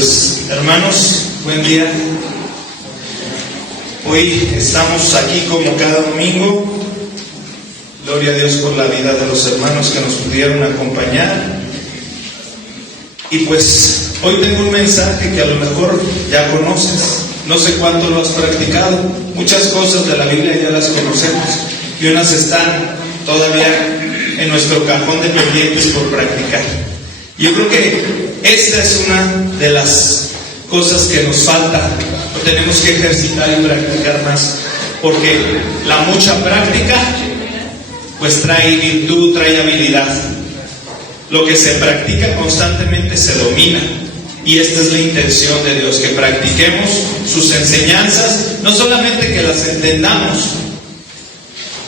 Pues hermanos, buen día. Hoy estamos aquí como cada domingo. Gloria a Dios por la vida de los hermanos que nos pudieron acompañar. Y pues hoy tengo un mensaje que a lo mejor ya conoces. No sé cuánto lo has practicado. Muchas cosas de la Biblia ya las conocemos y unas están todavía en nuestro cajón de pendientes por practicar. Yo creo que esta es una de las cosas que nos falta, o tenemos que ejercitar y practicar más, porque la mucha práctica pues trae virtud, trae habilidad. Lo que se practica constantemente se domina, y esta es la intención de Dios, que practiquemos sus enseñanzas, no solamente que las entendamos,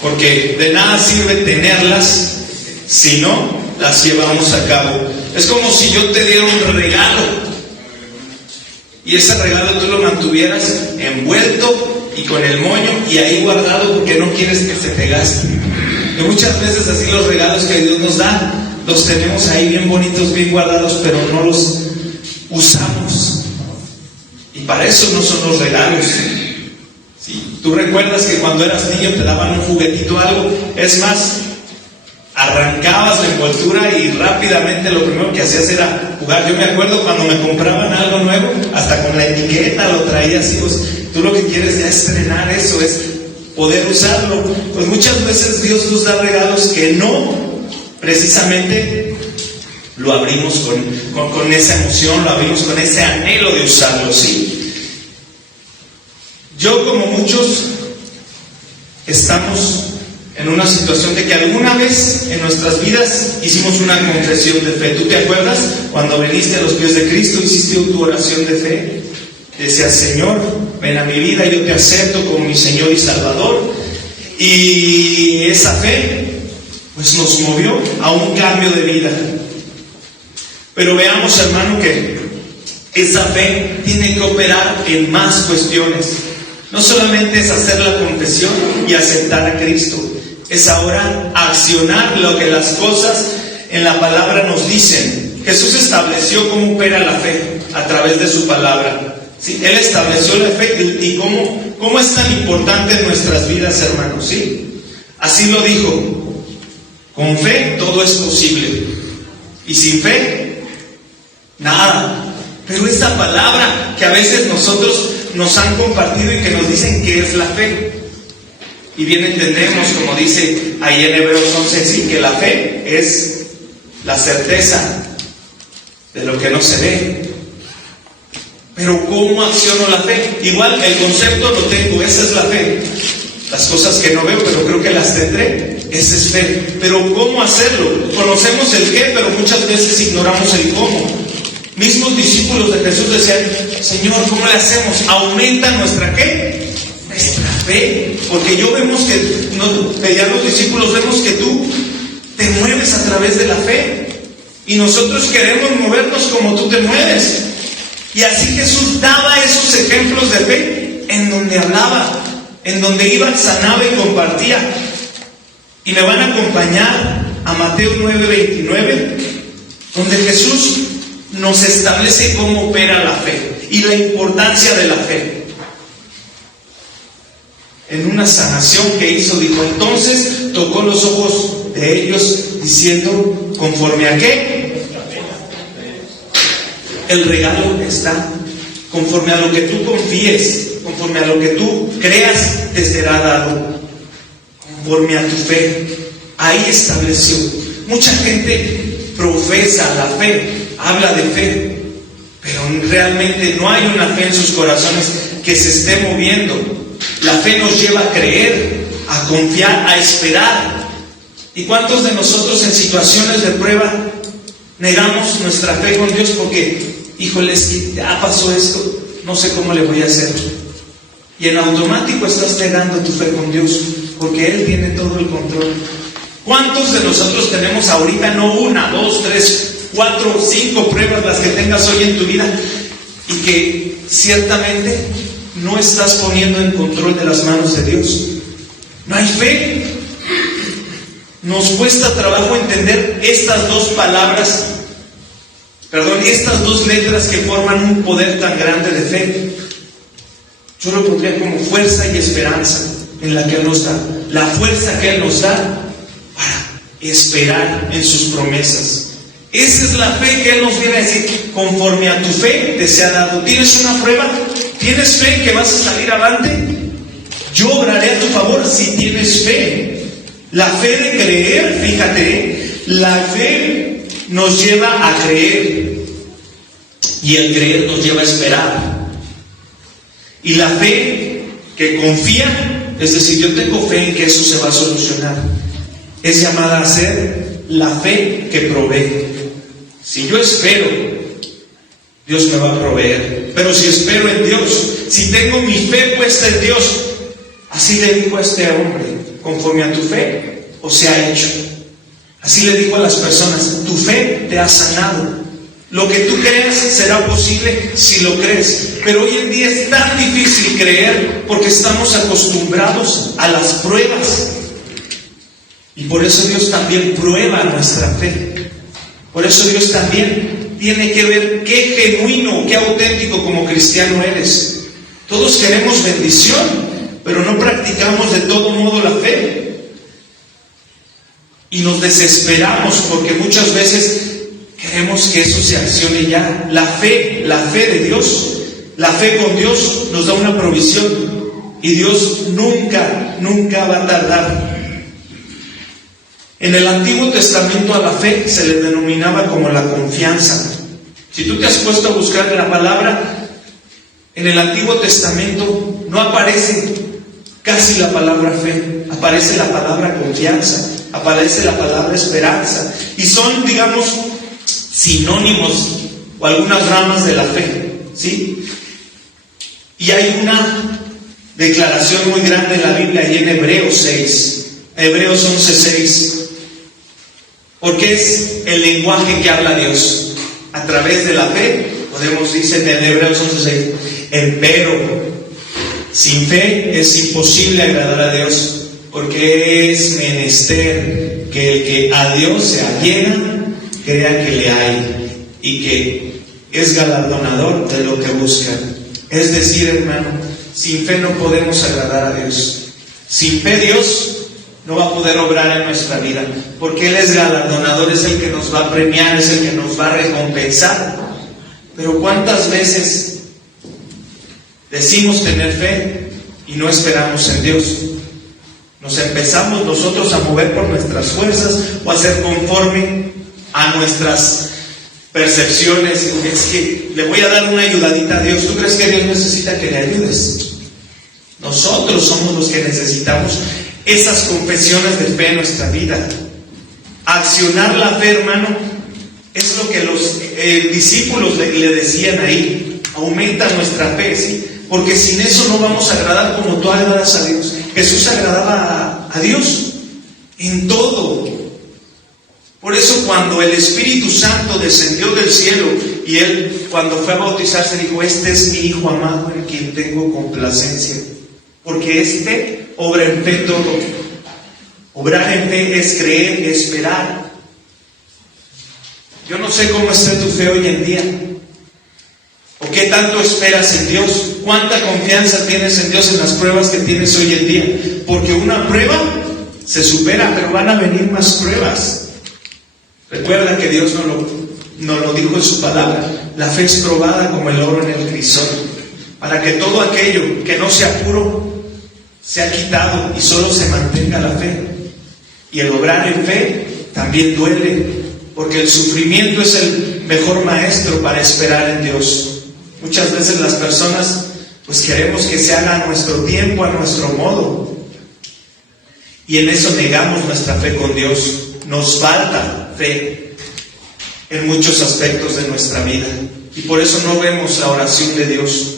porque de nada sirve tenerlas si no las llevamos a cabo. Es como si yo te diera un regalo y ese regalo tú lo mantuvieras envuelto y con el moño y ahí guardado porque no quieres que se te gaste. Y muchas veces así los regalos que Dios nos da los tenemos ahí bien bonitos, bien guardados, pero no los usamos. Y para eso no son los regalos. ¿Sí? Tú recuerdas que cuando eras niño te daban un juguetito o algo, es más, arrancabas la envoltura y rápidamente lo primero que hacías era jugar. Yo me acuerdo cuando me compraban algo nuevo, hasta con la etiqueta lo traía así. Pues, tú lo que quieres ya estrenar eso, es poder usarlo. Pues muchas veces Dios nos da regalos que no precisamente lo abrimos con esa emoción, lo abrimos con ese anhelo de usarlo, ¿sí? Yo, como muchos, estamos en una situación de que alguna vez en nuestras vidas hicimos una confesión de fe. ¿Tú te acuerdas? Cuando viniste a los pies de Cristo, hiciste tu oración de fe. Decías: Señor, ven a mi vida, yo te acepto como mi Señor y Salvador. Y esa fe pues nos movió a un cambio de vida. Pero veamos, hermano, que esa fe tiene que operar en más cuestiones. No solamente es hacer la confesión y aceptar a Cristo, es ahora accionar lo que las cosas en la palabra nos dicen. Jesús estableció cómo opera la fe a través de su palabra. ¿Sí? Él estableció la fe y cómo es tan importante en nuestras vidas, hermanos. ¿Sí? Así lo dijo: con fe todo es posible, y sin fe, nada. Pero esta palabra que a veces nosotros nos han compartido y que nos dicen que es la fe, y bien entendemos, como dice ahí en Hebreos 11, sí, que la fe es la certeza de lo que no se ve. Pero ¿cómo acciono la fe? Igual el concepto lo tengo, esa es la fe. Las cosas que no veo, pero creo que las tendré, esa es fe. Pero ¿cómo hacerlo? Conocemos el qué, pero muchas veces ignoramos el cómo. Mismos discípulos de Jesús decían: Señor, ¿cómo le hacemos? ¿Aumenta nuestra qué? Nuestra fe. Porque vemos que, ya los discípulos vemos que tú te mueves a través de la fe, y nosotros queremos movernos como tú te mueves. Y así Jesús daba esos ejemplos de fe en donde hablaba, en donde iba, sanaba y compartía. Y me van a acompañar a Mateo 9:29, donde Jesús nos establece cómo opera la fe y la importancia de la fe. En una sanación que hizo, dijo: entonces tocó los ojos de ellos, diciendo: ¿conforme a qué? El regalo está conforme a lo que tú confíes, conforme a lo que tú creas, te será dado, conforme a tu fe. Ahí estableció. Mucha gente profesa la fe, habla de fe, pero realmente no hay una fe en sus corazones que se esté moviendo. La fe nos lleva a creer, a confiar, a esperar. ¿Y cuántos de nosotros en situaciones de prueba negamos nuestra fe con Dios porque, híjole, es que ya pasó esto, no sé cómo le voy a hacer? Y en automático estás negando tu fe con Dios, porque Él tiene todo el control. ¿Cuántos de nosotros tenemos ahorita, no 1, 2, 3, 4, 5 pruebas, las que tengas hoy en tu vida, y que ciertamente no estás poniendo en control de las manos de Dios? No hay fe. Nos cuesta trabajo entender estas dos palabras estas dos letras que forman un poder tan grande de fe, yo lo pondría como fuerza y esperanza en la que Él nos da. La fuerza que Él nos da para esperar en sus promesas. Esa es la fe que Él nos viene a decir: conforme a tu fe te sea dado. ¿Tienes una prueba? ¿Tienes fe en que vas a salir adelante? Yo obraré a tu favor si tienes fe. La fe de creer, fíjate, la fe nos lleva a creer y el creer nos lleva a esperar. Y la fe que confía, es decir, yo tengo fe en que eso se va a solucionar, es llamada a ser la fe que provee. Si yo espero, Dios me va a proveer. Pero si espero en Dios, si tengo mi fe puesta en Dios, así le dijo a este hombre: conforme a tu fe os sea hecho. Así le dijo a las personas: tu fe te ha sanado. Lo que tú creas será posible si lo crees. Pero hoy en día es tan difícil creer porque estamos acostumbrados a las pruebas. Y por eso Dios también prueba nuestra fe. Por eso Dios también tiene que ver qué genuino, qué auténtico como cristiano eres. Todos queremos bendición, pero no practicamos de todo modo la fe. Y nos desesperamos porque muchas veces queremos que eso se accione ya. La fe de Dios, la fe con Dios nos da una provisión. Y Dios nunca va a tardar. En el Antiguo Testamento a la fe se le denominaba como la confianza. Si tú te has puesto a buscar en la palabra, en el Antiguo Testamento no aparece casi la palabra fe, aparece la palabra confianza, aparece la palabra esperanza, y son, digamos, sinónimos o algunas ramas de la fe, ¿sí? Y hay una declaración muy grande en la Biblia, y en Hebreos 6, Hebreos 11:6, porque es el lenguaje que habla Dios. A través de la fe podemos, dice en Hebreos 11:6, empero sin fe es imposible agradar a Dios, porque es menester que el que a Dios se allega crea que le hay y que es galardonador de lo que busca. Es decir, hermano, sin fe no podemos agradar a Dios. Sin fe Dios no va a poder obrar en nuestra vida, porque Él es galardonador, es el que nos va a premiar, es el que nos va a recompensar. Pero ¿cuántas veces decimos tener fe y no esperamos en Dios? Nos empezamos nosotros a mover por nuestras fuerzas o a ser conforme a nuestras percepciones. Es que le voy a dar una ayudadita a Dios. ¿Tú crees que Dios necesita que le ayudes? Nosotros somos los que necesitamos esas confesiones de fe en nuestra vida. Accionar la fe, hermano, es lo que los discípulos le decían ahí: aumenta nuestra fe, ¿sí? Porque sin eso no vamos a agradar como tú agradas a Dios. Jesús agradaba a Dios en todo. Por eso cuando el Espíritu Santo descendió del cielo y Él, cuando fue a bautizarse, dijo: este es mi Hijo amado en quien tengo complacencia. Porque este obra en fe todo. Obrar en fe es creer, esperar. Yo no sé cómo está tu fe hoy en día, o qué tanto esperas en Dios, cuánta confianza tienes en Dios en las pruebas que tienes hoy en día. Porque una prueba se supera, pero van a venir más pruebas. Recuerda que Dios nos lo dijo en su palabra: la fe es probada como el oro en el crisol, para que todo aquello que no sea puro sea quitado y solo se mantenga la fe. Y el obrar en fe también duele, porque el sufrimiento es el mejor maestro para esperar en Dios. Muchas veces las personas pues queremos que se haga a nuestro tiempo, a nuestro modo, y en eso negamos nuestra fe con Dios. Nos falta fe en muchos aspectos de nuestra vida, y por eso no vemos la oración de Dios.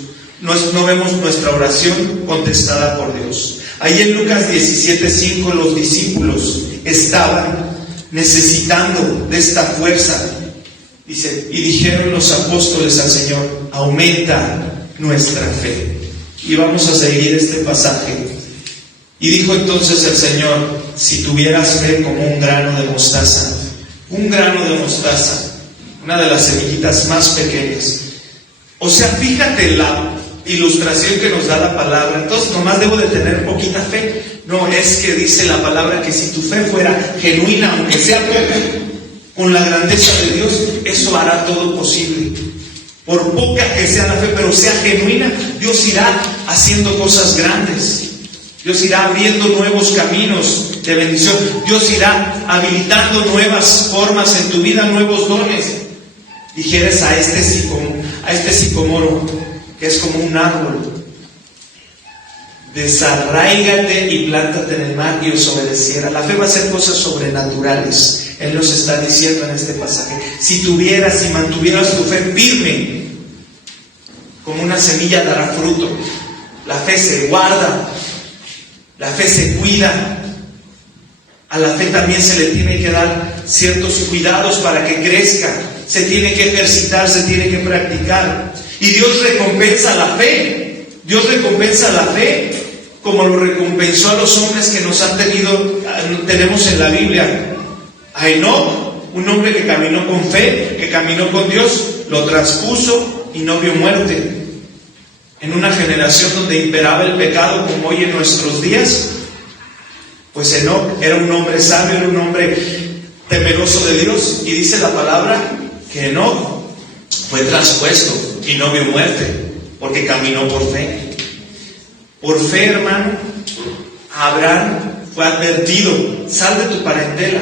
No vemos nuestra oración contestada por Dios. Ahí en Lucas 17:5 los discípulos estaban necesitando de esta fuerza. Dice: y dijeron los apóstoles al Señor: aumenta nuestra fe. Y vamos a seguir este pasaje. Y dijo entonces el Señor: si tuvieras fe como un grano de mostaza, una de las semillitas más pequeñas. O sea, fíjate la ilustración que nos da la palabra. Entonces, nomás debo de tener poquita fe. No, es que dice la palabra que si tu fe fuera genuina, aunque sea poca, con la grandeza de Dios, eso hará todo posible. Por poca que sea la fe, pero sea genuina, Dios irá haciendo cosas grandes. Dios irá abriendo nuevos caminos de bendición. Dios irá habilitando nuevas formas en tu vida, nuevos dones. Dijeres a este sicomoro, que es como un árbol: desarráigate y plántate en el mar, y os obedeciera. La fe va a hacer cosas sobrenaturales. Él nos está diciendo en este pasaje: si tuvieras y mantuvieras tu fe firme, como una semilla dará fruto. La fe se guarda, la fe se cuida. A la fe también se le tiene que dar ciertos cuidados para que crezca. Se tiene que ejercitar, se tiene que practicar. Y Dios recompensa la fe. Dios recompensa la fe como lo recompensó a los hombres que tenemos en la Biblia. A Enoc, un hombre que caminó con fe, que caminó con Dios, lo traspuso y no vio muerte. En una generación donde imperaba el pecado como hoy en nuestros días, pues Enoc era un hombre sabio, era un hombre temeroso de Dios, y dice la palabra que Enoc fue traspuesto y no vio muerte, porque caminó por fe. Por fe, hermano, Abraham fue advertido: sal de tu parentela.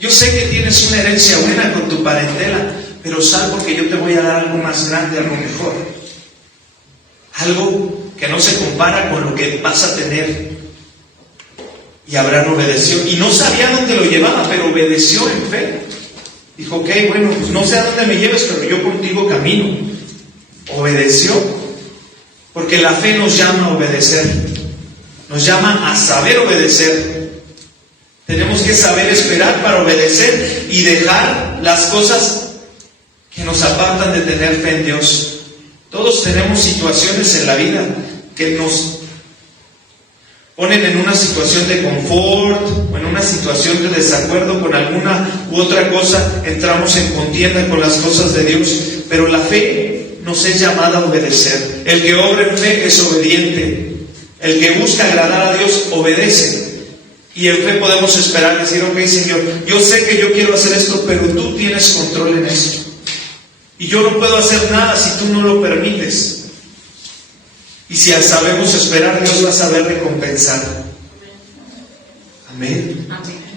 Yo sé que tienes una herencia buena con tu parentela, pero sal, porque yo te voy a dar algo más grande, algo mejor. Algo que no se compara con lo que vas a tener. Y Abraham obedeció, y no sabía dónde lo llevaba, pero obedeció en fe. Dijo: ok, bueno, pues no sé a dónde me lleves, pero yo contigo camino. Obedeció, porque la fe nos llama a obedecer, nos llama a saber obedecer. Tenemos que saber esperar para obedecer y dejar las cosas que nos apartan de tener fe en Dios. Todos tenemos situaciones en la vida que nos ponen en una situación de confort o en una situación de desacuerdo con alguna u otra cosa. Entramos en contienda con las cosas de Dios, pero la fe nos es llamada a obedecer. El que obra en fe es obediente. El que busca agradar a Dios obedece. Y en fe podemos esperar, decir: ok, Señor, yo sé que yo quiero hacer esto, pero tú tienes control en esto. Y yo no puedo hacer nada si tú no lo permites. Y si sabemos esperar, Dios va a saber recompensar. Amén.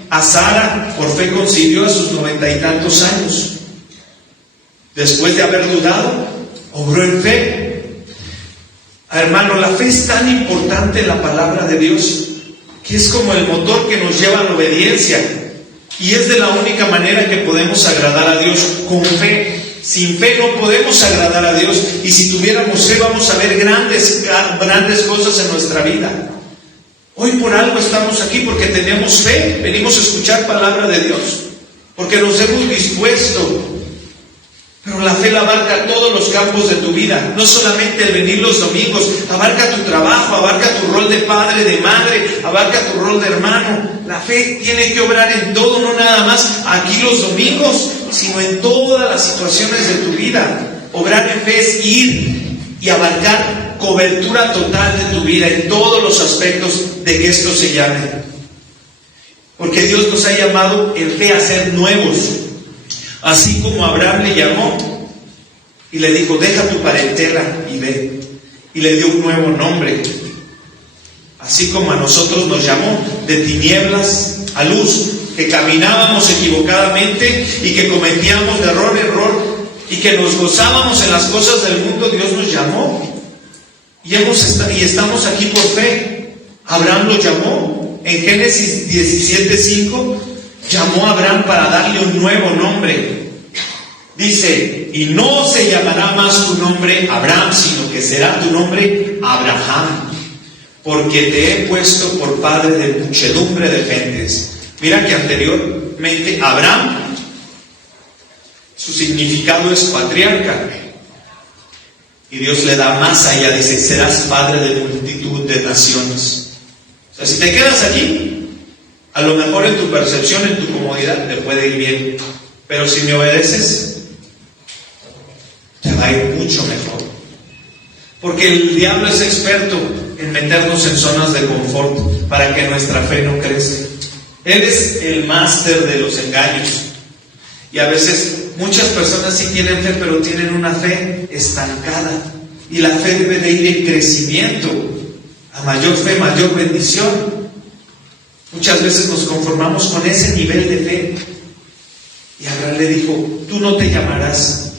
A Sara, por fe, concibió a sus 90 y tantos años. Después de haber dudado, obró en fe. Hermano, la fe es tan importante en la palabra de Dios, que es como el motor que nos lleva a la obediencia. Y es de la única manera que podemos agradar a Dios, con fe. Sin fe no podemos agradar a Dios. Y si tuviéramos fe, vamos a ver grandes cosas en nuestra vida. Hoy por algo estamos aquí, porque tenemos fe. Venimos a escuchar palabra de Dios, porque nos hemos dispuesto. Pero la fe la abarca todos los campos de tu vida. No solamente el venir los domingos. Abarca tu trabajo, abarca tu rol de padre, de madre, abarca tu rol de hermano. La fe tiene que obrar en todo, no nada más aquí los domingos, sino en todas las situaciones de tu vida. Obrar en fe es ir y abarcar cobertura total de tu vida en todos los aspectos de que esto se llame. Porque Dios nos ha llamado en fe a ser nuevos. Así como Abraham le llamó y le dijo: deja tu parentela y ve. Y le dio un nuevo nombre. Así como a nosotros nos llamó de tinieblas a luz, que caminábamos equivocadamente y que cometíamos de error en error y que nos gozábamos en las cosas del mundo, Dios nos llamó. Y estamos aquí por fe. Abraham lo llamó. En Génesis 17:5 llamó a Abraham para darle un nuevo nombre. Dice: y no se llamará más tu nombre Abraham, sino que será tu nombre Abraham, porque te he puesto por padre de muchedumbre de gentes. Mira que anteriormente Abraham, su significado es patriarca, y Dios le da más allá, dice: serás padre de multitud de naciones. O sea, si te quedas aquí, a lo mejor en tu percepción, en tu comodidad, te puede ir bien. Pero si me obedeces, va a ir mucho mejor. Porque el diablo es experto en meternos en zonas de confort para que nuestra fe no crezca. Él es el máster de los engaños. Y a veces muchas personas sí tienen fe, pero tienen una fe estancada. Y la fe debe de ir en crecimiento. A mayor fe, mayor bendición. Muchas veces nos conformamos con ese nivel de fe. Y Abraham le dijo, tú no te llamarás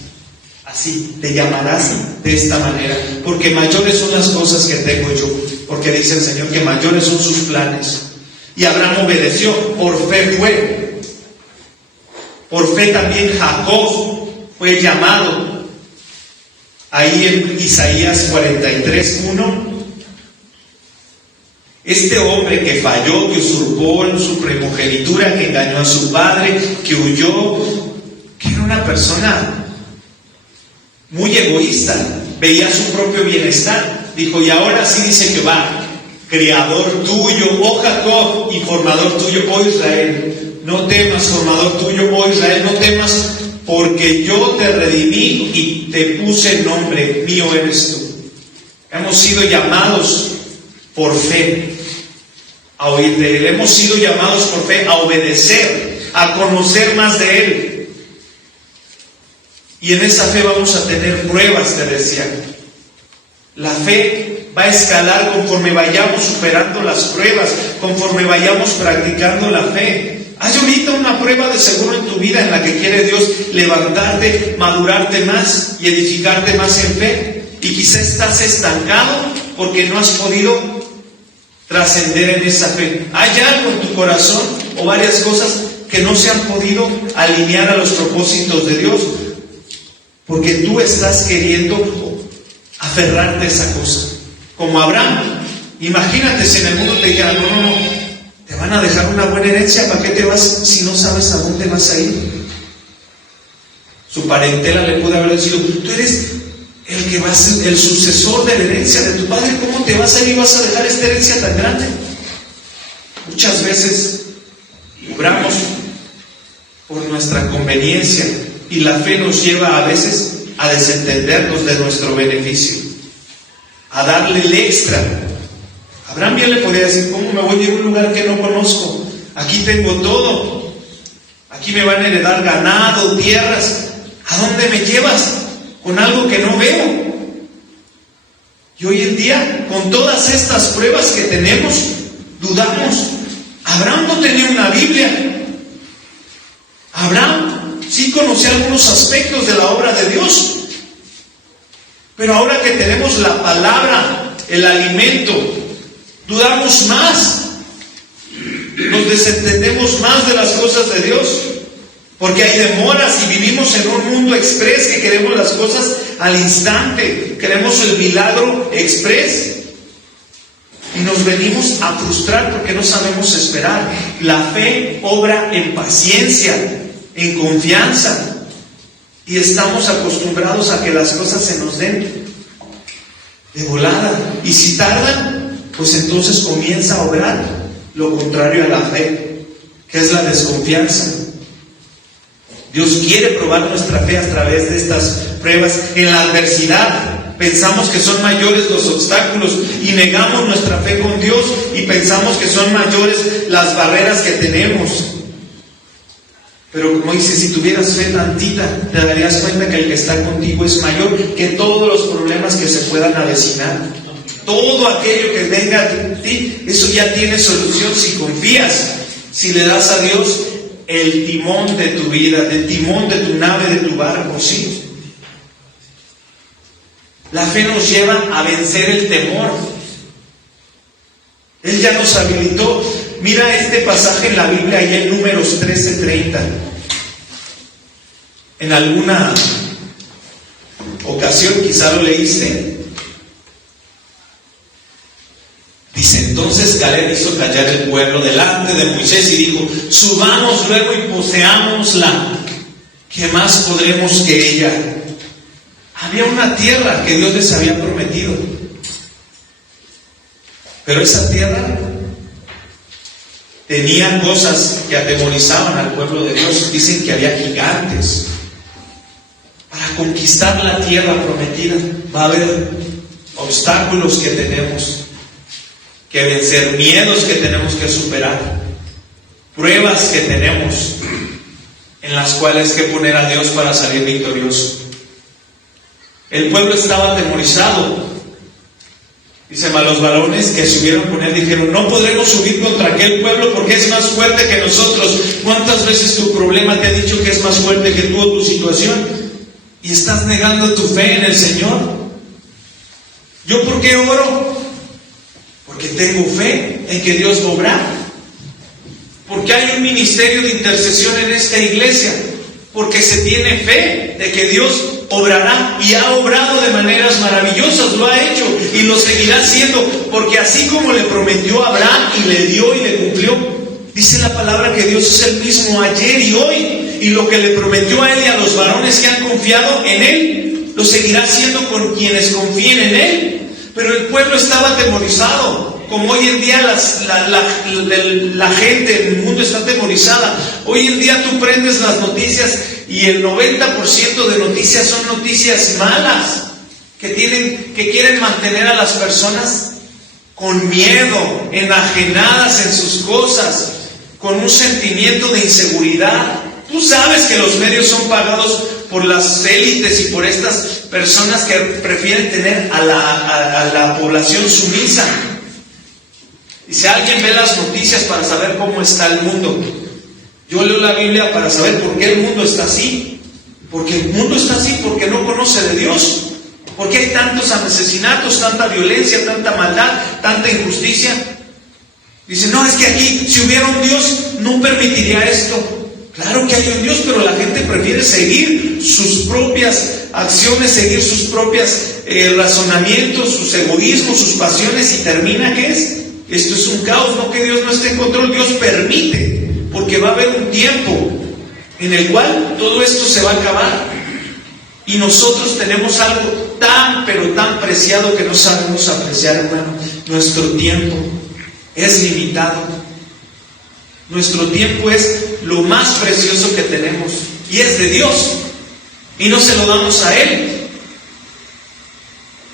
así, te llamarás de esta manera, porque mayores son las cosas que tengo yo, porque dice el Señor que mayores son sus planes. Y Abraham obedeció, por fe fue. Por fe también Jacob fue llamado. Ahí en Isaías 43:1. Este hombre que falló, que usurpó su primogenitura, que engañó a su padre, que huyó, que era una persona muy egoísta, veía su propio bienestar. Dijo, y ahora sí dice Jehová, creador tuyo, oh Jacob, y formador tuyo, oh Israel. No temas, formador tuyo, oh Israel, no temas, porque yo te redimí y te puse nombre, mío eres tú. Hemos sido llamados por fe a oír de Él. Hemos sido llamados por fe a obedecer, a conocer más de Él. Y en esa fe vamos a tener pruebas, te decía. La fe va a escalar conforme vayamos superando las pruebas, conforme vayamos practicando la fe. Hay ahorita una prueba de seguro en tu vida en la que quiere Dios levantarte, madurarte más y edificarte más en fe. Y quizá estás estancado porque no has podido trascender en esa fe. Hay algo en tu corazón o varias cosas que no se han podido alinear a los propósitos de Dios, porque tú estás queriendo aferrarte a esa cosa. Como Abraham, imagínate si en el mundo te dijeran, no, te van a dejar una buena herencia, ¿para qué te vas si no sabes a dónde vas a ir? Su parentela le puede haber dicho, tú eres el que va a ser el sucesor de la herencia de tu padre, ¿cómo te vas a ir y vas a dejar esta herencia tan grande? Muchas veces obramos por nuestra conveniencia y la fe nos lleva a veces a desentendernos de nuestro beneficio, a darle el extra. Abraham bien le podía decir, ¿cómo me voy a ir a un lugar que no conozco? Aquí tengo todo, aquí me van a heredar ganado, tierras, ¿a dónde me llevas? Con algo que no veo. Y hoy en día, con todas estas pruebas que tenemos, dudamos. Abraham no tenía una Biblia. Abraham sí conocía algunos aspectos de la obra de Dios. Pero ahora que tenemos la palabra, el alimento, dudamos más. Nos desentendemos más de las cosas de Dios. Porque hay demoras y vivimos en un mundo express que queremos las cosas al instante. Queremos el milagro express. Y nos venimos a frustrar porque no sabemos esperar. La fe obra en paciencia, en confianza. Y estamos acostumbrados a que las cosas se nos den de volada. Y si tardan, pues entonces comienza a obrar lo contrario a la fe, que es la desconfianza. Dios quiere probar nuestra fe a través de estas pruebas. En la adversidad pensamos que son mayores los obstáculos y negamos nuestra fe con Dios y pensamos que son mayores las barreras que tenemos. Pero como dice, si tuvieras fe tantita, te darías cuenta que el que está contigo es mayor que todos los problemas que se puedan avecinar. Todo aquello que venga a ti, eso ya tiene solución si confías, si le das a Dios el timón de tu vida, el timón de tu nave, de tu barco, sí. La fe nos lleva a vencer el temor. Él ya nos habilitó. Mira este pasaje en la Biblia, allá en Números 13:30. En alguna ocasión, quizá lo leíste. Dice, entonces Caleb hizo callar el pueblo delante de Moisés y dijo, subamos luego y poseámosla, ¿qué más podremos que ella? Había una tierra que Dios les había prometido, pero esa tierra tenía cosas que atemorizaban al pueblo de Dios. Dicen que había gigantes. ¿Para conquistar la tierra prometida, va a haber obstáculos que tenemos que vencer, miedos que tenemos que superar, pruebas que tenemos en las cuales hay que poner a Dios para salir victorioso. El pueblo estaba atemorizado. Dice, los varones que subieron con él dijeron, no podremos subir contra aquel pueblo porque es más fuerte que nosotros. ¿Cuántas veces tu problema te ha dicho que es más fuerte que tú o tu situación? Y estás negando tu fe en el Señor. ¿Yo por qué oro? Porque tengo fe en que Dios va a obrar. Porque hay un ministerio de intercesión en esta iglesia. Porque se tiene fe de que Dios obrará y ha obrado de maneras maravillosas, lo ha hecho y lo seguirá haciendo, porque así como le prometió a Abraham y le dio y le cumplió, dice la palabra que Dios es el mismo ayer y hoy, y lo que le prometió a él y a los varones que han confiado en él, lo seguirá haciendo con quienes confíen en él. Pero el pueblo estaba atemorizado, como hoy en día la gente en el mundo está atemorizada. Hoy en día tú prendes las noticias y el 90% de noticias son noticias malas, que quieren mantener a las personas con miedo, enajenadas en sus cosas, con un sentimiento de inseguridad. Tú sabes que los medios son pagados por las élites y por estas personas que prefieren tener a la población sumisa. Y si alguien ve las noticias para saber cómo está el mundo, yo leo la Biblia para saber por qué el mundo está así. Porque el mundo está así porque no conoce de Dios. Porque hay tantos asesinatos, tanta violencia, tanta maldad, tanta injusticia. Dice, no, es que aquí si hubiera un Dios no permitiría esto. Claro que hay un Dios, pero la gente prefiere seguir sus propias acciones, seguir sus propios razonamientos, sus egoísmos, sus pasiones, y termina, ¿qué es? Esto es un caos. No que Dios no esté en control, Dios permite, porque va a haber un tiempo en el cual todo esto se va a acabar. Y nosotros tenemos algo tan, pero tan preciado que no sabemos apreciar, hermano. Nuestro tiempo es limitado. Nuestro tiempo es lo más precioso que tenemos, y es de Dios, y no se lo damos a Él.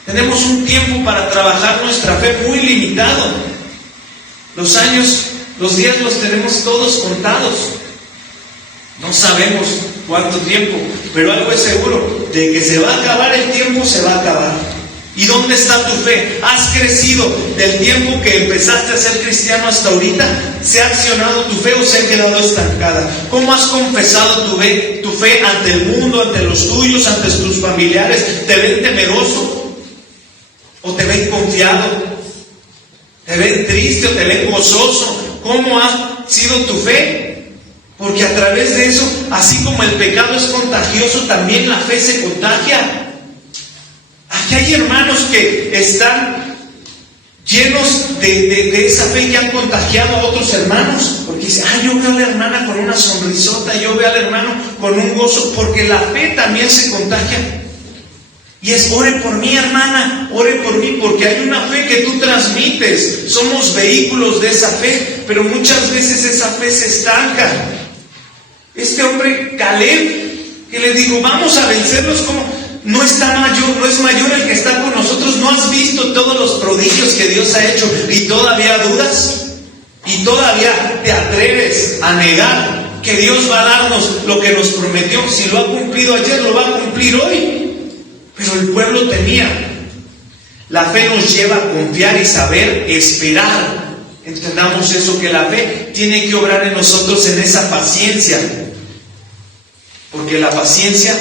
Tenemos un tiempo para trabajar nuestra fe muy limitado. Los años, los días los tenemos todos contados. No sabemos cuánto tiempo, pero algo es seguro, de que se va a acabar el tiempo, se va a acabar. ¿Y dónde está tu fe? ¿Has crecido del tiempo que empezaste a ser cristiano hasta ahorita? ¿Se ha accionado tu fe o se ha quedado estancada? ¿Cómo has confesado tu fe ante el mundo, ante los tuyos, ante tus familiares? ¿Te ven temeroso o te ven confiado? ¿Te ven triste o te ven gozoso? ¿Cómo ha sido tu fe? Porque a través de eso, así como el pecado es contagioso, también la fe se contagia. Aquí hay hermanos que están llenos de esa fe, que han contagiado a otros hermanos, porque dicen, yo veo a la hermana con una sonrisota, yo veo al hermano con un gozo, porque la fe también se contagia. Y es, ore por mí, hermana, ore por mí, porque hay una fe que tú transmites. Somos vehículos de esa fe, pero muchas veces esa fe se estanca. Este hombre Caleb, que le dijo, vamos a vencerlos, como no es mayor el que está con nosotros. ¿No has visto todos los prodigios que Dios ha hecho y todavía dudas? ¿Y todavía te atreves a negar que Dios va a darnos lo que nos prometió? Si lo ha cumplido ayer, lo va a cumplir hoy. Pero el pueblo temía. La fe nos lleva a confiar y saber esperar. Entendamos eso, que la fe tiene que obrar en nosotros en esa paciencia. Porque la paciencia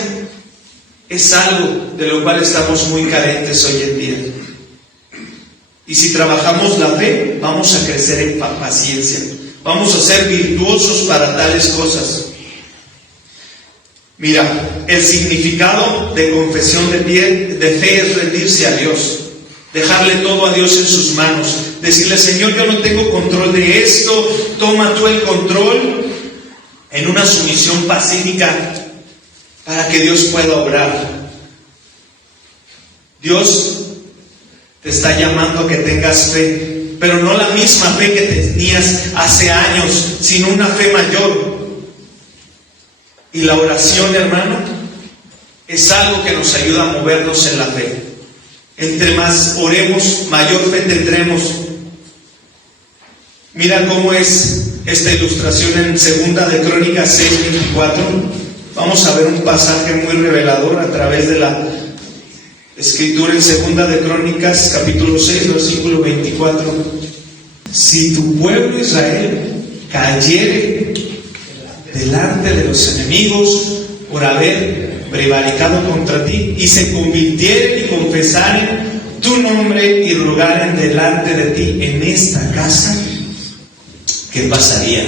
es algo de lo cual estamos muy carentes hoy en día. Y si trabajamos la fe, vamos a crecer en paciencia. Vamos a ser virtuosos para tales cosas. Mira, el significado de confesión de fe es rendirse a Dios. Dejarle todo a Dios en sus manos. Decirle, Señor, yo no tengo control de esto, toma tú el control, en una sumisión pacífica, para que Dios pueda obrar. Dios te está llamando a que tengas fe, pero no la misma fe que tenías hace años, sino una fe mayor. Y la oración, hermano, es algo que nos ayuda a movernos en la fe. Entre más oremos, mayor fe tendremos. Mira cómo es esta ilustración en 2 de Crónicas 6:24. Vamos a ver un pasaje muy revelador a través de la Escritura en 2 de Crónicas, capítulo 6, versículo 24. Si tu pueblo Israel cayere delante de los enemigos por haber prevaricado contra ti, y se convirtieren y confesaren tu nombre y rogaren delante de ti en esta casa, ¿qué pasaría?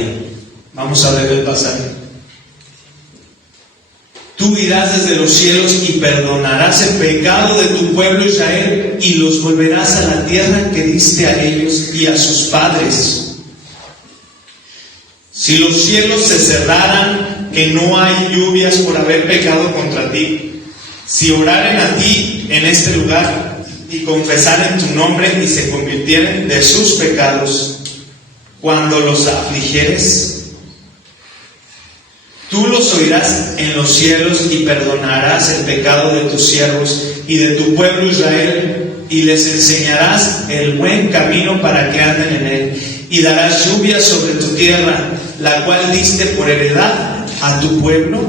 Vamos a ver el pasaje. Tú irás desde los cielos y perdonarás el pecado de tu pueblo Israel y los volverás a la tierra que diste a ellos y a sus padres. Si los cielos se cerraran, que no hay lluvias por haber pecado contra ti, si oraren a ti en este lugar y confesaren tu nombre y se convirtieren de sus pecados, cuando los afligieres, tú los oirás en los cielos y perdonarás el pecado de tus siervos y de tu pueblo Israel, y les enseñarás el buen camino para que anden en él, y darás lluvia sobre tu tierra, la cual diste por heredad a tu pueblo.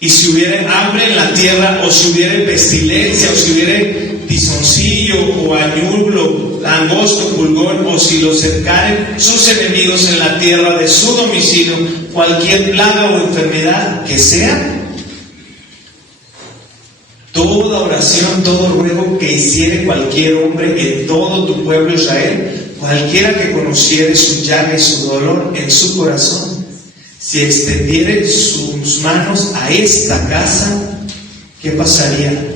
Y si hubiere hambre en la tierra, o si hubiere pestilencia, o si hubiere tizoncillo, o añurlo, langosto, pulgón, o si los cercaren sus enemigos en la tierra de su domicilio, cualquier plaga o enfermedad que sea, toda oración, todo ruego que hiciere cualquier hombre en todo tu pueblo Israel, cualquiera que conociere su llaga y su dolor en su corazón, si extendiere sus manos a esta casa, ¿qué pasaría?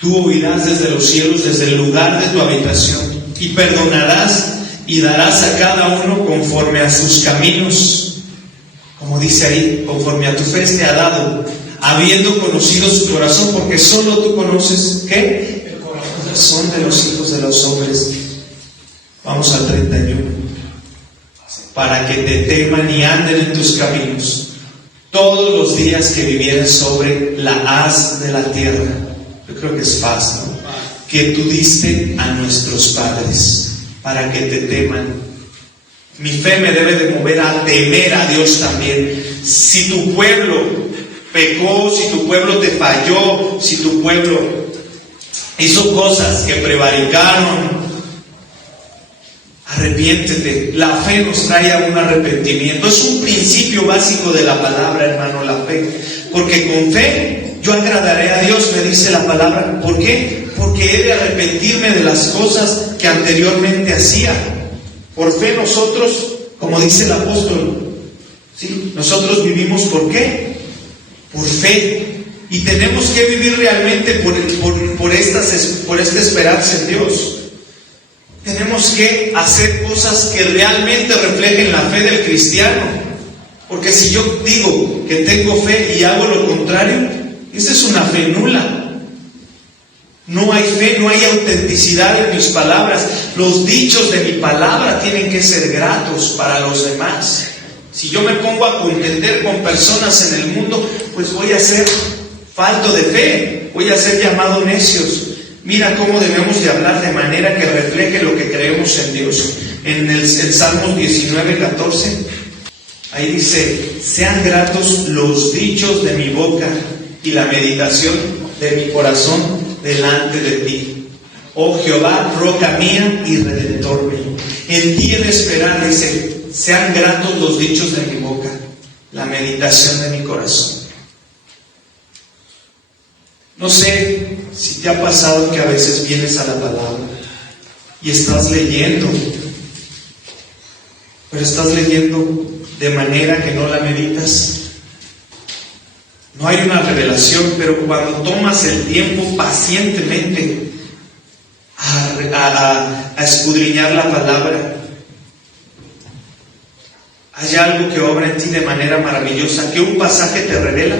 Tú oirás desde los cielos, desde el lugar de tu habitación, y perdonarás y darás a cada uno conforme a sus caminos, como dice ahí, conforme a tu fe te ha dado, habiendo conocido su corazón, porque solo tú conoces, ¿qué? El corazón de los hijos de los hombres. Vamos al 31. Para que te teman y anden en tus caminos todos los días que vivieras sobre la haz de la tierra. Yo creo que es fácil, ¿no? Que tú diste a nuestros padres, para que te teman. Mi fe me debe de mover a temer a Dios también. Si tu pueblo pecó, si tu pueblo te falló, si tu pueblo hizo cosas que prevaricaron, arrepiéntete. La fe nos trae a un arrepentimiento. Es un principio básico de la palabra, hermano, la fe. Porque con fe yo agradaré a Dios, me dice la palabra. ¿Por qué? Porque he de arrepentirme de las cosas que anteriormente hacía. Por fe nosotros, como dice el apóstol, ¿sí? Nosotros vivimos ¿por qué? Por fe. Y tenemos que vivir realmente por esta esperanza en Dios. Tenemos que hacer cosas que realmente reflejen la fe del cristiano. Porque si yo digo que tengo fe y hago lo contrario, esa es una fe nula. No hay fe, no hay autenticidad en mis palabras. Los dichos de mi palabra tienen que ser gratos para los demás. Si yo me pongo a contender con personas en el mundo, pues voy a ser falto de fe, voy a ser llamado necios. Mira cómo debemos de hablar de manera que refleje lo que creemos en Dios. En el Salmos 19:14, ahí dice: sean gratos los dichos de mi boca y la meditación de mi corazón delante de ti. Oh Jehová, roca mía y redentor mío. En ti he de esperar, dice, sean gratos los dichos de mi boca, la meditación de mi corazón. No sé si te ha pasado que a veces vienes a la palabra y estás leyendo, pero estás leyendo de manera que no la meditas. No hay una revelación, pero cuando tomas el tiempo pacientemente a escudriñar la palabra, hay algo que obra en ti de manera maravillosa, que un pasaje te revela,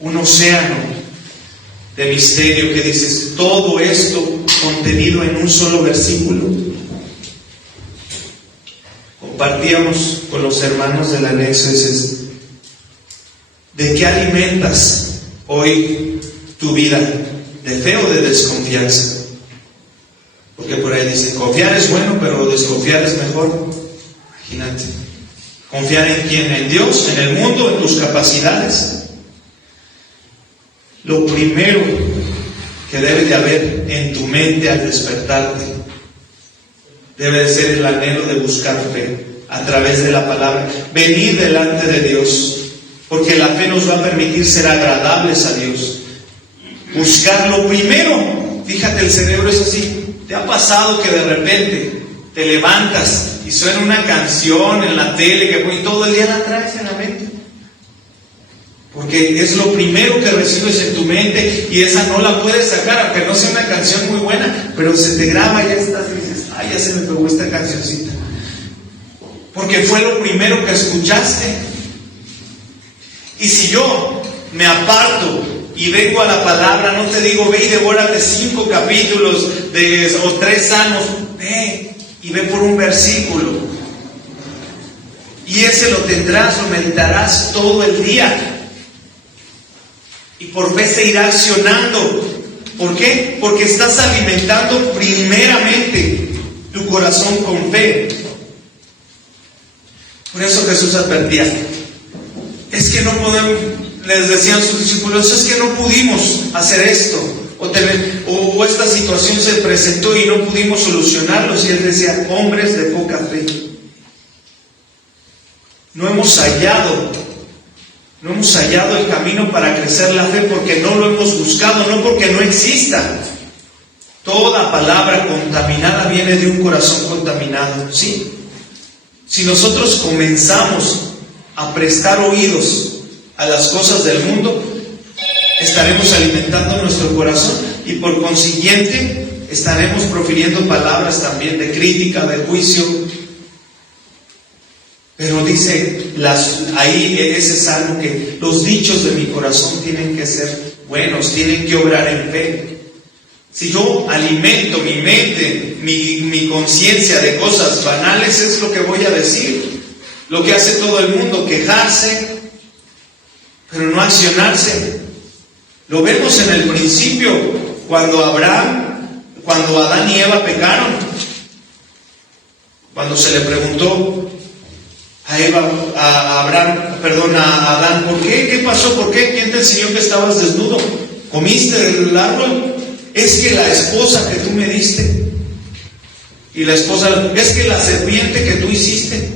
un océano de misterio que dices, todo esto contenido en un solo versículo. Compartíamos con los hermanos del anexo, dices, ¿De qué alimentas hoy tu vida? ¿De fe o de desconfianza? Porque por ahí dicen, confiar es bueno, pero desconfiar es mejor. Imagínate. ¿Confiar en quién? ¿En Dios? ¿En el mundo? ¿En tus capacidades? Lo primero que debe de haber en tu mente al despertarte debe de ser el anhelo de buscar fe a través de la palabra. Venir delante de Dios, porque la fe nos va a permitir ser agradables a Dios. Buscar lo primero. Fíjate, el cerebro es así. ¿Te ha pasado que de repente te levantas y suena una canción en la tele que todo el día la traes en la mente? Porque es lo primero que recibes en tu mente y esa no la puedes sacar, aunque no sea una canción muy buena, pero se te graba y ya estás y dices, ay, ya se me pegó esta cancioncita. Porque fue lo primero que escuchaste. Y si yo me aparto y vengo a la palabra, no te digo, ve y devórate 5 capítulos o 3 salmos, ve y ve por un versículo. Y ese lo tendrás, lo meditarás todo el día. Y por fe se irá accionando. ¿Por qué? Porque estás alimentando primeramente tu corazón con fe. Por eso Jesús advertía, es que no podemos, les decían sus discípulos, es que no pudimos hacer esto, o esta situación se presentó y no pudimos solucionarlo. Y él decía, hombres de poca fe. No hemos hallado el camino para crecer la fe porque no lo hemos buscado, no porque no exista. Toda palabra contaminada viene de un corazón contaminado, ¿sí? Si nosotros comenzamos a prestar oídos a las cosas del mundo, estaremos alimentando nuestro corazón y por consiguiente estaremos profiriendo palabras también de crítica, de juicio. Pero dice ahí ese salmo que los dichos de mi corazón tienen que ser buenos, tienen que obrar en fe. Si yo alimento mi mente, mi conciencia de cosas banales, es lo que voy a decir. Lo que hace todo el mundo, quejarse, pero no accionarse. Lo vemos en el principio, cuando Adán y Eva pecaron. Cuando se le preguntó a Adán, ¿por qué? ¿Qué pasó? ¿Por qué? ¿Quién te enseñó que estabas desnudo? ¿Comiste del árbol? Es que la esposa que tú me diste. Y la esposa, es que la serpiente que tú hiciste.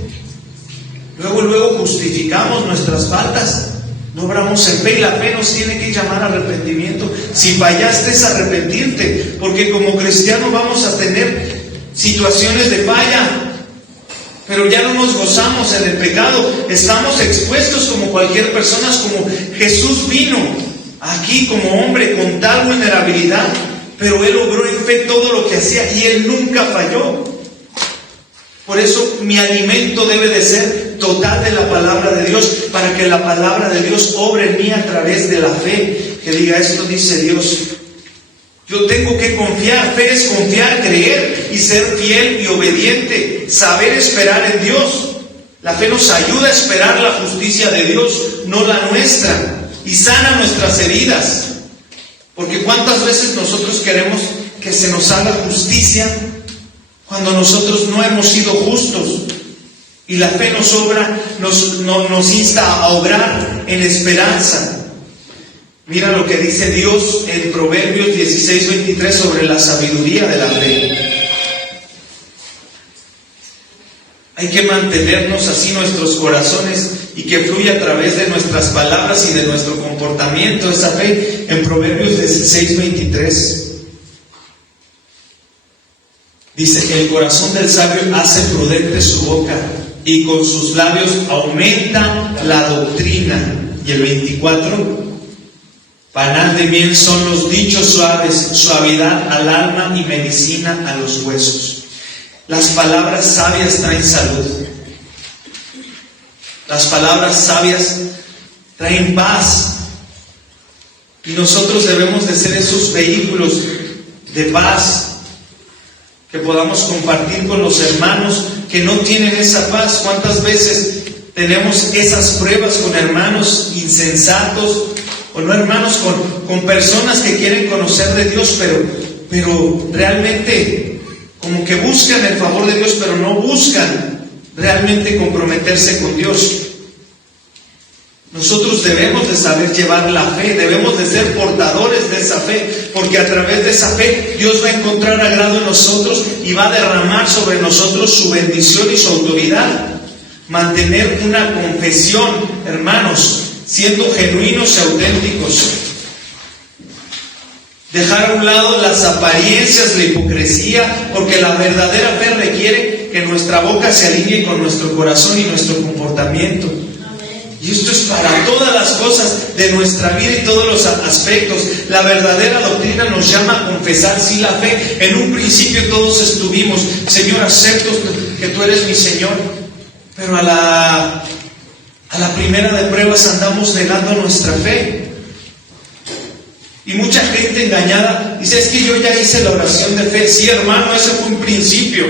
Luego justificamos nuestras faltas. No obramos en fe y la fe nos tiene que llamar a arrepentimiento. Si fallaste es arrepentirte, porque como cristianos vamos a tener situaciones de falla. Pero ya no nos gozamos en el pecado, estamos expuestos como cualquier persona, como Jesús vino aquí como hombre con tal vulnerabilidad, pero Él obró en fe todo lo que hacía y Él nunca falló. Por eso mi alimento debe de ser total de la palabra de Dios, para que la palabra de Dios obre en mí a través de la fe, que diga, esto dice Dios. Yo tengo que confiar. Fe es confiar, creer y ser fiel y obediente. Saber esperar en Dios. La fe nos ayuda a esperar la justicia de Dios, no la nuestra. Y sana nuestras heridas. Porque cuántas veces nosotros queremos que se nos haga justicia cuando nosotros no hemos sido justos. Y la fe nos insta a obrar en esperanza. Mira lo que dice Dios en Proverbios 16:23 sobre la sabiduría de la fe. Hay que mantenernos así nuestros corazones y que fluya a través de nuestras palabras y de nuestro comportamiento esa fe. En Proverbios 16:23 dice que el corazón del sabio hace prudente su boca y con sus labios aumenta la doctrina. Y el 24, panal de miel son los dichos suaves, suavidad al alma y medicina a los huesos. Las palabras sabias traen salud. Las palabras sabias traen paz. Y nosotros debemos de ser esos vehículos de paz que podamos compartir con los hermanos que no tienen esa paz. ¿Cuántas veces tenemos esas pruebas con hermanos insensatos, o no hermanos, con personas que quieren conocer de Dios, pero realmente como que buscan el favor de Dios, pero no buscan realmente comprometerse con Dios. Nosotros debemos de saber llevar la fe, debemos de ser portadores de esa fe, porque a través de esa fe Dios va a encontrar agrado en nosotros y va a derramar sobre nosotros su bendición y su autoridad. Mantener una confesión, hermanos, siendo genuinos y auténticos. Dejar a un lado las apariencias, la hipocresía, porque la verdadera fe requiere que nuestra boca se alinee con nuestro corazón y nuestro comportamiento. Y esto es para todas las cosas de nuestra vida y todos los aspectos. La verdadera doctrina nos llama a confesar sí la fe. En un principio todos estuvimos, Señor, acepto que tú eres mi Señor. Pero a la primera de pruebas andamos negando nuestra fe. Y mucha gente engañada dice, es que yo ya hice la oración de fe. Sí, hermano, ese fue un principio.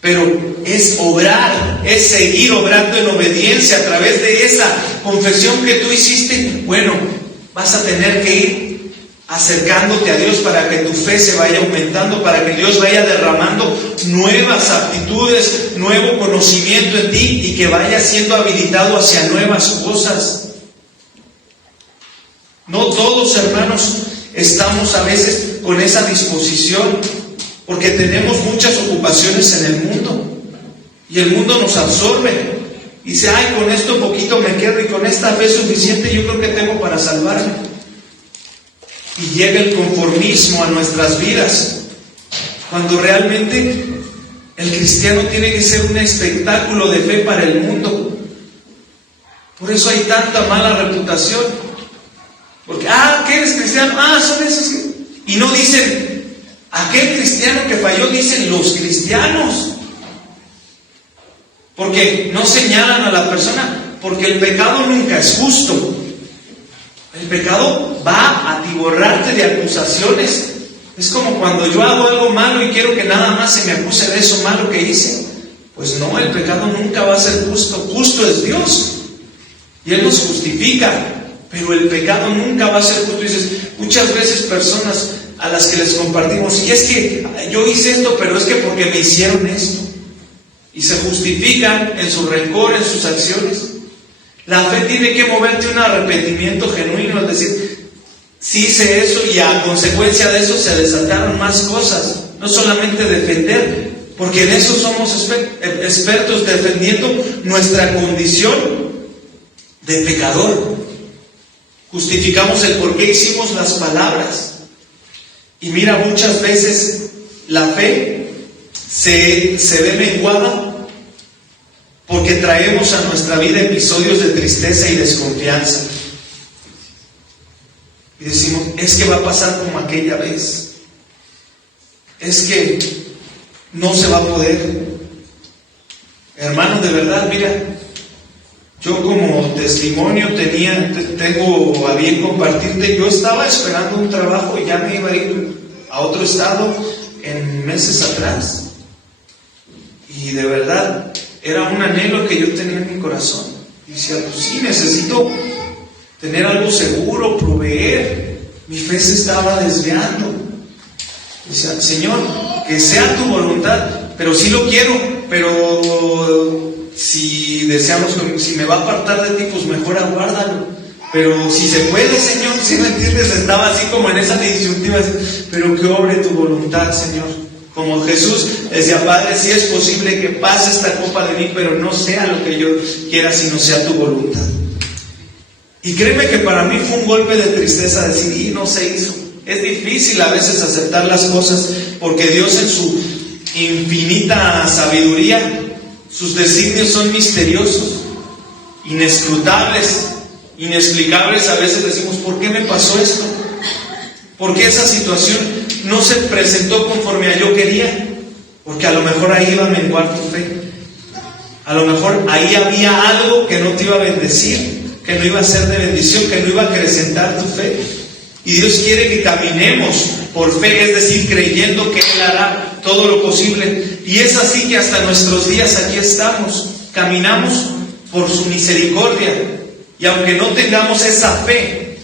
Pero es obrar, es seguir obrando en obediencia a través de esa confesión que tú hiciste. Bueno, vas a tener que ir acercándote a Dios para que tu fe se vaya aumentando, para que Dios vaya derramando nuevas aptitudes, nuevo conocimiento en ti y que vaya siendo habilitado hacia nuevas cosas. No todos, hermanos, estamos a veces con esa disposición, porque tenemos muchas ocupaciones en el mundo y el mundo nos absorbe. Y dice, ay, con esto poquito me quedo y con esta fe suficiente yo creo que tengo para salvarme. Y llega el conformismo a nuestras vidas, cuando realmente el cristiano tiene que ser un espectáculo de fe para el mundo. Por eso hay tanta mala reputación. Porque, ¿qué eres cristiano? Son esos. Y no dicen, aquel cristiano que falló, dicen los cristianos. Porque no señalan a la persona, porque el pecado nunca es justo. El pecado va a atiborrarte de acusaciones. Es como cuando yo hago algo malo y quiero que nada más se me acuse de eso malo que hice. Pues no, el pecado nunca va a ser justo. Justo es Dios. Y Él nos justifica. Pero el pecado nunca va a ser justo. Dices, muchas veces personas a las que les compartimos, y es que yo hice esto, pero es que porque me hicieron esto. Y se justifican en su rencor, en sus acciones. La fe tiene que moverte un arrepentimiento genuino, es decir, sí hice eso y a consecuencia de eso se desataron más cosas. No solamente defender, porque en eso somos expertos, defendiendo nuestra condición de pecador. Justificamos el por qué hicimos las palabras. Y mira, muchas veces la fe se ve menguada porque traemos a nuestra vida episodios de tristeza y desconfianza. Y decimos, es que va a pasar como aquella vez. Es que no se va a poder. Hermano, de verdad, mira, yo como testimonio tengo a bien compartirte, yo estaba esperando un trabajo y ya me iba a ir a otro estado en meses atrás. Y de verdad, era un anhelo que yo tenía en mi corazón. Y decía, pues sí, necesito tener algo seguro, proveer. Mi fe se estaba desviando. Decía, Señor, que sea tu voluntad, pero sí lo quiero, pero si me va a apartar de ti, pues mejor aguárdalo. Pero si se puede, Señor, si me entiendes, estaba así como en esa disyuntiva, pero que obre tu voluntad, Señor. Como Jesús decía, Padre, si es posible que pase esta copa de mí, pero no sea lo que yo quiera, sino sea tu voluntad. Y créeme que para mí fue un golpe de tristeza decir, y no se hizo. Es difícil a veces aceptar las cosas, porque Dios en su infinita sabiduría, sus designios son misteriosos, inescrutables, inexplicables. A veces decimos, ¿por qué me pasó esto? ¿Por qué esa situación no se presentó conforme a yo quería? Porque a lo mejor ahí iba a menguar tu fe. A lo mejor ahí había algo que no te iba a bendecir, que no iba a ser de bendición, que no iba a acrecentar tu fe. Y Dios quiere que caminemos por fe, es decir, creyendo que Él hará todo lo posible. Y es así que hasta nuestros días aquí estamos. Caminamos por su misericordia. Y aunque no tengamos esa fe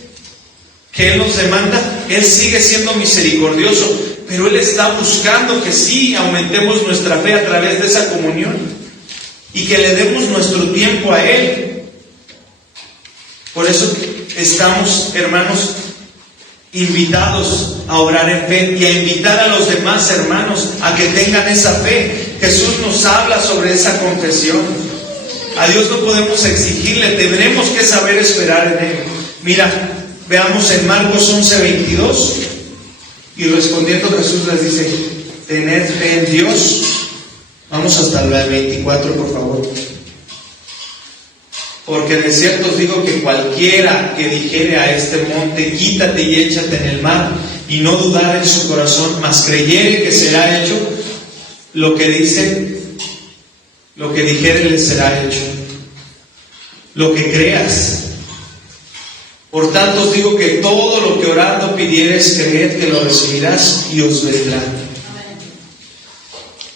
que Él nos demanda, Él sigue siendo misericordioso, pero Él está buscando que sí aumentemos nuestra fe a través de esa comunión y que le demos nuestro tiempo a Él. Por eso estamos, hermanos, invitados a orar en fe y a invitar a los demás hermanos a que tengan esa fe. Jesús nos habla sobre esa confesión. A Dios no podemos exigirle, tendremos que saber esperar en Él. Mira, veamos en Marcos 11:22, y respondiendo Jesús les dice: tened fe en Dios. Vamos hasta el 24, por favor. Porque de cierto os digo que cualquiera que dijere a este monte, quítate y échate en el mar, y no dudare en su corazón, mas creyere que será hecho lo que dice, lo que dijere le será hecho. Lo que creas. Por tanto os digo que todo lo que orando pidieres, creed que lo recibirás y os vendrá.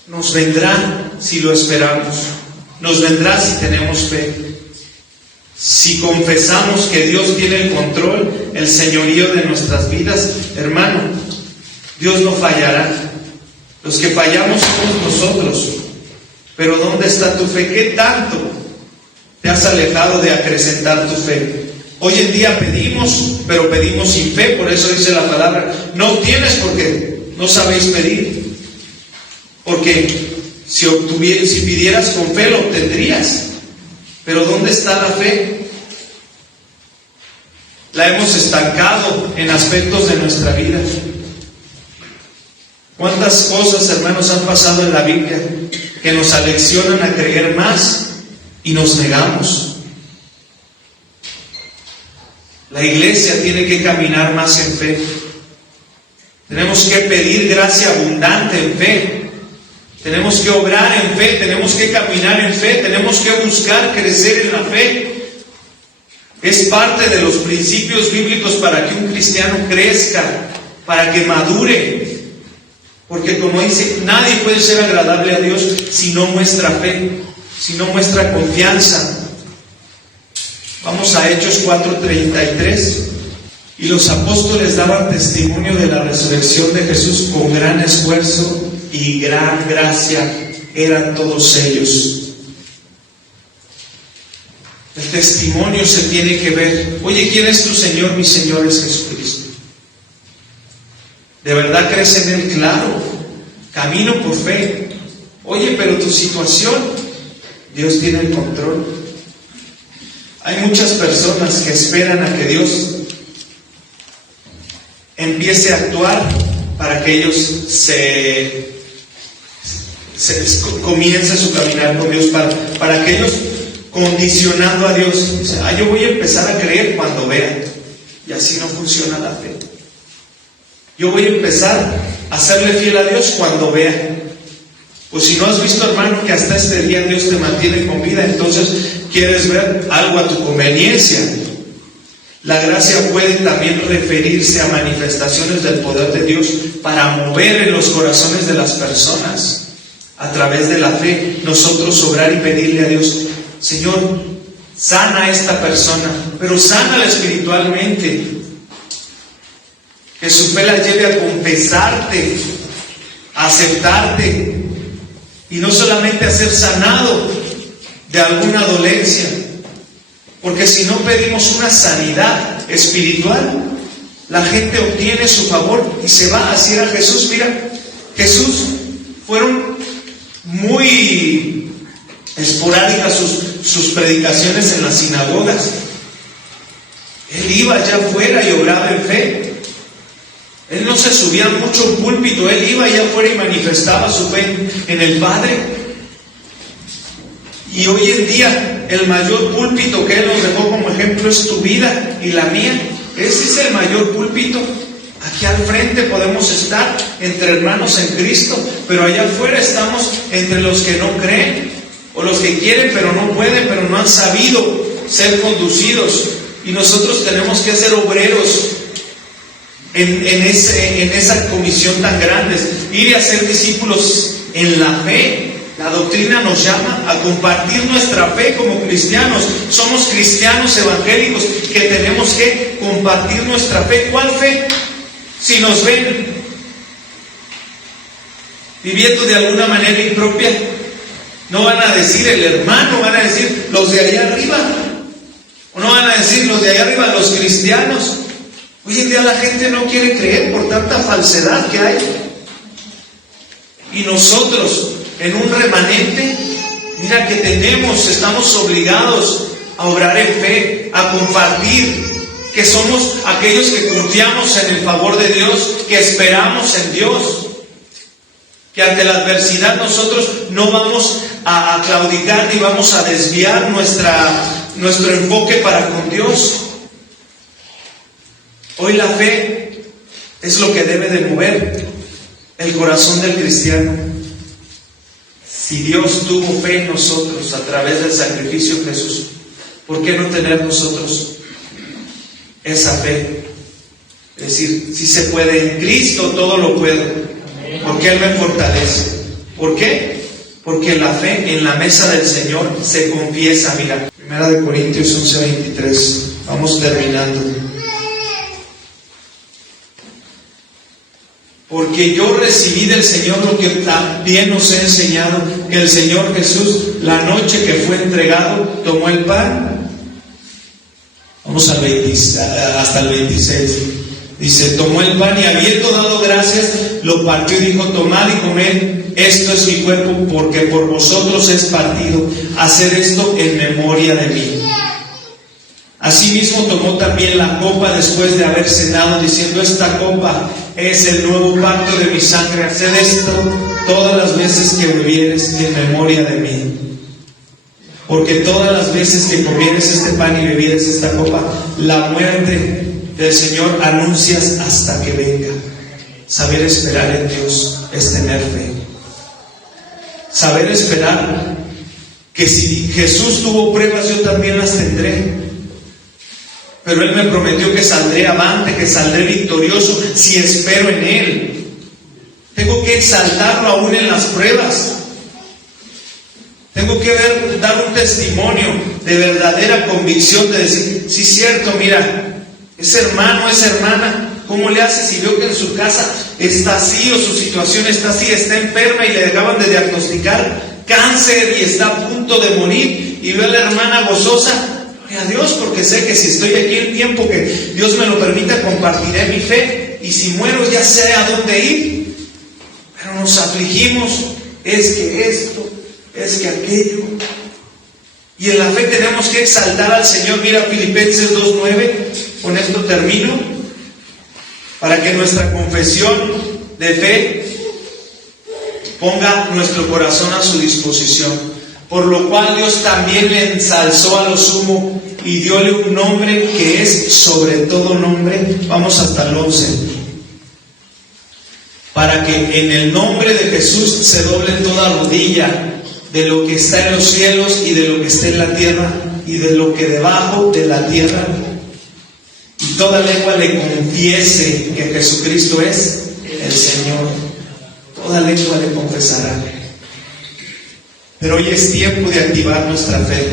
Nos vendrá si lo esperamos. Nos vendrá si tenemos fe. Si confesamos que Dios tiene el control, el señorío de nuestras vidas, hermano, Dios no fallará. Los que fallamos somos nosotros. Pero ¿dónde está tu fe? ¿Qué tanto te has alejado de acrecentar tu fe? Hoy en día pedimos, pero pedimos sin fe. Por eso dice la palabra: no obtienes porque no sabéis pedir. Porque si pidieras con fe, lo obtendrías. Pero ¿dónde está la fe? La hemos estancado en aspectos de nuestra vida. ¿Cuántas cosas, hermanos, han pasado en la Biblia que nos aleccionan a creer más y nos negamos? La iglesia tiene que caminar más en fe. Tenemos que pedir gracia abundante en fe. Tenemos que obrar en fe, tenemos que caminar en fe, tenemos que buscar crecer en la fe. Es parte de los principios bíblicos para que un cristiano crezca, para que madure. Porque como dice, nadie puede ser agradable a Dios si no muestra fe, si no muestra confianza. Vamos a Hechos 4:33. Y los apóstoles daban testimonio de la resurrección de Jesús con gran esfuerzo y gran gracia eran todos ellos. El testimonio se tiene que ver. Oye, ¿quién es tu Señor? Mi Señor es Jesucristo. ¿De verdad crees en Él? Claro. Camino por fe. Oye, pero tu situación, Dios tiene el control. Hay muchas personas que esperan a que Dios empiece a actuar para que ellos comience su caminar con Dios, para que ellos, condicionando a Dios, dicen: yo voy a empezar a creer cuando vea. Y así no funciona la fe. Yo voy a empezar a serle fiel a Dios cuando vea. Pues si no has visto, hermano, que hasta este día Dios te mantiene con vida, entonces quieres ver algo a tu conveniencia. La gracia puede también referirse a manifestaciones del poder de Dios para mover en los corazones de las personas. A través de la fe, nosotros obrar y pedirle a Dios: Señor, sana a esta persona, pero sánala espiritualmente. Que su fe la lleve a confesarte, a aceptarte, y no solamente a ser sanado de alguna dolencia. Porque si no pedimos una sanidad espiritual, la gente obtiene su favor y se va a hacer a Jesús. Mira, Jesús fueron muy esporádicas sus predicaciones en las sinagogas. Él iba allá afuera y obraba en fe. Él no se subía mucho a un púlpito, Él iba allá afuera y manifestaba su fe en el Padre. Y hoy en día el mayor púlpito que Él nos dejó como ejemplo es tu vida y la mía. Ese es el mayor púlpito. Aquí al frente podemos estar entre hermanos en Cristo, pero allá afuera estamos entre los que no creen, o los que quieren pero no pueden, pero no han sabido ser conducidos. Y nosotros tenemos que ser obreros en esa comisión tan grande, ir a ser discípulos en la fe, La doctrina nos llama a compartir nuestra fe como cristianos. Somos cristianos evangélicos que tenemos que compartir nuestra fe. ¿Cuál fe? Si nos ven viviendo de alguna manera impropia, no van a decir el hermano, van a decir los de allá arriba. O no van a decir los de allá arriba, los cristianos. Hoy en día la gente no quiere creer por tanta falsedad que hay. Y nosotros, en un remanente, mira que estamos obligados a obrar en fe, a compartir, que somos aquellos que confiamos en el favor de Dios, que esperamos en Dios, que ante la adversidad nosotros no vamos a claudicar ni vamos a desviar nuestro enfoque para con Dios. Hoy la fe es lo que debe de mover el corazón del cristiano. Si Dios tuvo fe en nosotros a través del sacrificio de Jesús, ¿por qué no tener nosotros esa fe? Es decir, si se puede en Cristo, todo lo puedo, porque Él me fortalece. ¿Por qué? Porque la fe en la mesa del Señor se confiesa. Mira, 1 Corintios 11:23, vamos terminando. Porque yo recibí del Señor lo que también os he enseñado, que el Señor Jesús, la noche que fue entregado, tomó el pan. Vamos hasta el 26. Dice, tomó el pan y habiendo dado gracias, lo partió y dijo, tomad y comed, esto es mi cuerpo, porque por vosotros es partido. Haced esto en memoria de mí. Asimismo tomó también la copa después de haber cenado, diciendo, esta copa es el nuevo pacto de mi sangre. Haced esto todas las veces que bebieres en memoria de mí. Porque todas las veces que comieres este pan y bebieres esta copa, la muerte del Señor anuncias hasta que venga. Saber esperar en Dios es tener fe. Saber esperar que si Jesús tuvo pruebas, yo también las tendré. Pero Él me prometió que saldré avante, que saldré victorioso si espero en Él. Tengo que exaltarlo aún en las pruebas. Tengo que dar un testimonio de verdadera convicción, de decir, sí, cierto, mira, ese hermano, esa hermana, ¿cómo le hace si veo que en su casa está así o su situación está así, está enferma y le acaban de diagnosticar cáncer y está a punto de morir, y veo a la hermana gozosa? A Dios, porque sé que si estoy aquí el tiempo que Dios me lo permita, compartiré mi fe, y si muero ya sé a dónde ir. Pero nos afligimos, es que esto, es que aquello, y en la fe tenemos que exaltar al Señor. Mira Filipenses 2:9, con esto termino, para que nuestra confesión de fe ponga nuestro corazón a su disposición. Por lo cual Dios también le ensalzó a lo sumo y dióle un nombre que es sobre todo nombre. Vamos hasta el 11. Para que en el nombre de Jesús se doble toda rodilla de lo que está en los cielos y de lo que está en la tierra y de lo que debajo de la tierra, y toda lengua le confiese que Jesucristo es el Señor. Toda lengua le confesará. Pero hoy es tiempo de activar nuestra fe,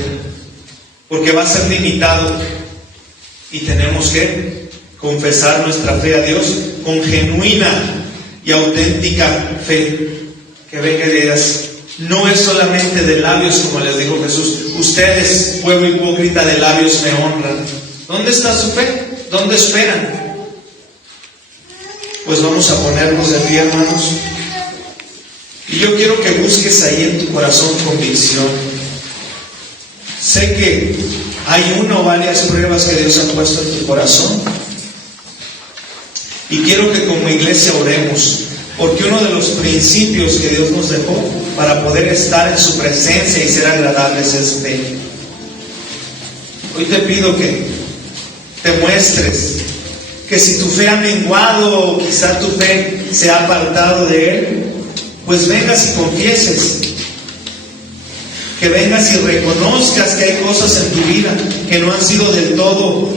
porque va a ser limitado y tenemos que confesar nuestra fe a Dios con genuina y auténtica fe que venga de Dios. No es solamente de labios, como les dijo Jesús. Ustedes, pueblo hipócrita, de labios me honran. ¿Dónde está su fe? ¿Dónde esperan? Pues vamos a ponernos de pie, hermanos. Y yo quiero que busques ahí en tu corazón convicción. Sé que hay una o varias pruebas que Dios ha puesto en tu corazón. Y quiero que como iglesia oremos, porque uno de los principios que Dios nos dejó para poder estar en su presencia y ser agradables es fe. Hoy te pido que te muestres que si tu fe ha menguado o quizá tu fe se ha apartado de Él, pues vengas y confieses, que vengas y reconozcas que hay cosas en tu vida que no han sido del todo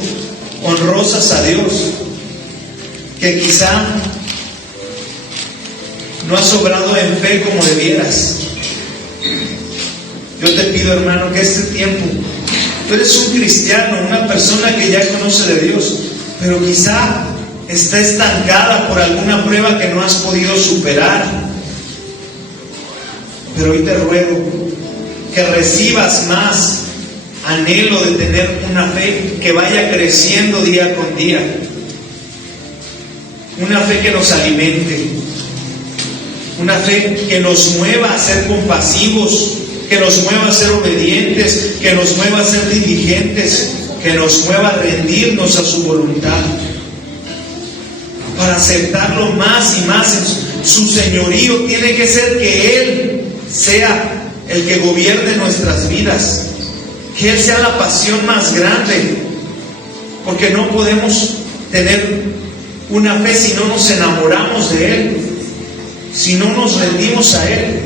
honrosas a Dios, que quizá no has obrado en fe como debieras. Yo te pido, hermano, que este tiempo, tú eres un cristiano, una persona que ya conoce de Dios, pero quizá está estancada por alguna prueba que no has podido superar. Pero hoy te ruego que recibas más anhelo de tener una fe que vaya creciendo día con día. Una fe que nos alimente. Una fe que nos mueva a ser compasivos, que nos mueva a ser obedientes, que nos mueva a ser diligentes, que nos mueva a rendirnos a su voluntad, para aceptarlo más y más en su señorío. Tiene que ser que Él sea el que gobierne nuestras vidas, que Él sea la pasión más grande, porque no podemos tener una fe si no nos enamoramos de Él, si no nos rendimos a Él.